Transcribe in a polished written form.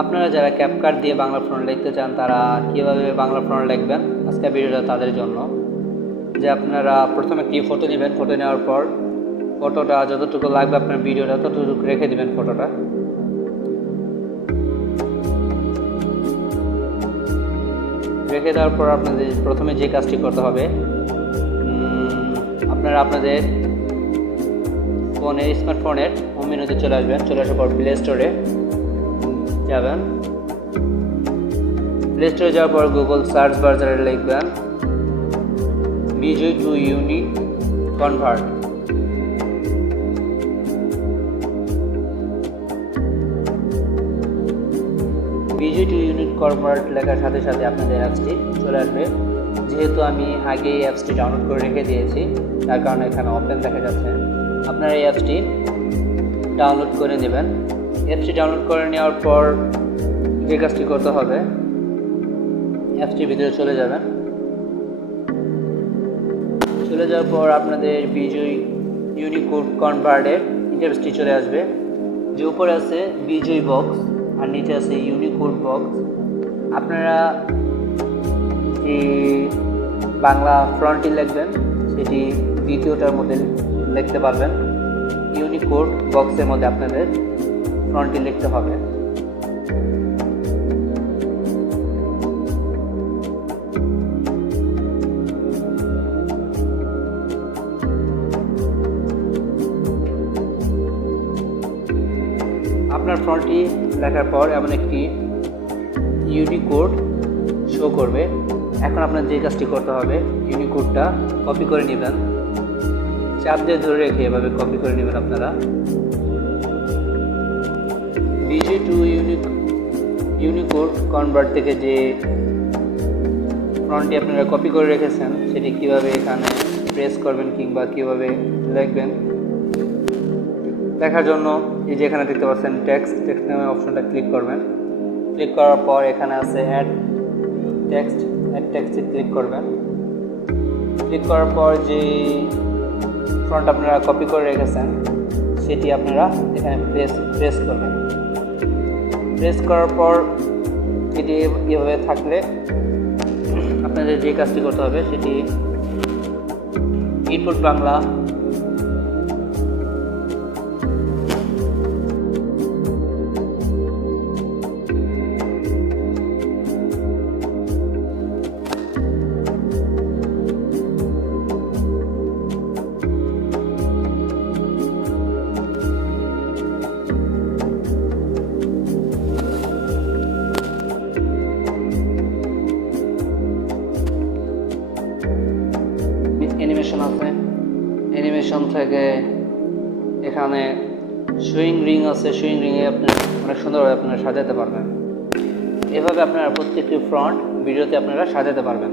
আপনারা যারা ক্যাপকাট দিয়ে বাংলা ফন্ট লিখতে চান তারা কীভাবে বাংলা ফন্ট লিখবেন আজকে ভিডিওটা তাদের জন্য। যে আপনারা প্রথমে একটি ফটো নেবেন, ফটো নেওয়ার পর ফটোটা যতটুকু লাগবে আপনার ভিডিওটা ততটুকু রেখে দেবেন ফটোটা। রেখে দেওয়ার পর আপনাদের প্রথমে যে কাজটি করতে হবে, আপনারা আপনাদের ফোনের স্মার্টফোনের হোম মেনুতে চলে আসবেন। চলে আসার পর প্লে স্টোরে যাবেন। প্লে স্টোরে যাওয়ার পর গুগল সার্চ বারে লিখবেন বিজয় টু ইউনিক কনভার্ট। বিজয় টু ইউনিক কনভার্ট লেখার সাথে সাথে আপনাদের অ্যাপসটি চলে আসবে। যেহেতু আমি আগে এই অ্যাপসটি ডাউনলোড করে রেখে দিয়েছি তার কারণে এখানে ওপেন দেখা যাচ্ছে। আপনারা এই অ্যাপসটি ডাউনলোড করে নেবেন। অ্যাপসটি ডাউনলোড করে নেওয়ার পর যে কাজটি করতে হবে, অ্যাপসটির ভিতরে চলে যাবেন। চলে যাওয়ার পর আপনাদের বিজয় ইউনিকোড কনভার্টের ইন্টারফেসটি চলে আসবে। যে উপরে আছে বিজয় বক্স আর নিচে আছে ইউনিকোড বক্স। আপনারা যে বাংলা ফন্টটি লিখবেন সেটি দ্বিতীয়টার মধ্যে লিখতে পারবেন। ইউনিকোড বক্সের মধ্যে আপনাদের ফন্টটি লিখতে হবে। আপনার ফন্টটি লেখার পর এমন একটি ইউনিকোড শো করবে। এখন আপনার যে কাজটি করতে হবে, ইউনিকোডটা কপি করে নেবেন। চাপ দিয়ে ধরে রেখে এভাবে কপি করে নেবেন। আপনারা বিজয় টু ইউনিকোড কনভার্ট থেকে যে ফন্টটি আপনারা কপি করে রেখেছেন সেটি কিভাবে এখানে প্রেস করবেন কিংবা কিভাবে লিখবেন দেখার জন্য এই যে এখানে দেখতে পাচ্ছেন টেক্সট নামে অপশনটা ক্লিক করবেন। ক্লিক করার পর এখানে আছে অ্যাড টেক্সটে ক্লিক করবেন। ক্লিক করার পর যে ফন্ট আপনারা কপি করে রেখেছেন সেটি আপনারা এখানে প্রেস করবেন। প্রেস করার পর এটি এভাবে থাকলে আপনাদের যে কাজটি করতে হবে সেটি ইনপুট বাংলা অ্যানিমেশন আছে। অ্যানিমেশন থেকে এখানে সুইং রিং আছে। সুইং রিংয়ে আপনারা অনেক সুন্দরভাবে আপনারা সাজাতে পারবেন। এভাবে আপনারা প্রত্যেকটি ফ্রন্ট ভিডিওতে আপনারা সাজাতে পারবেন।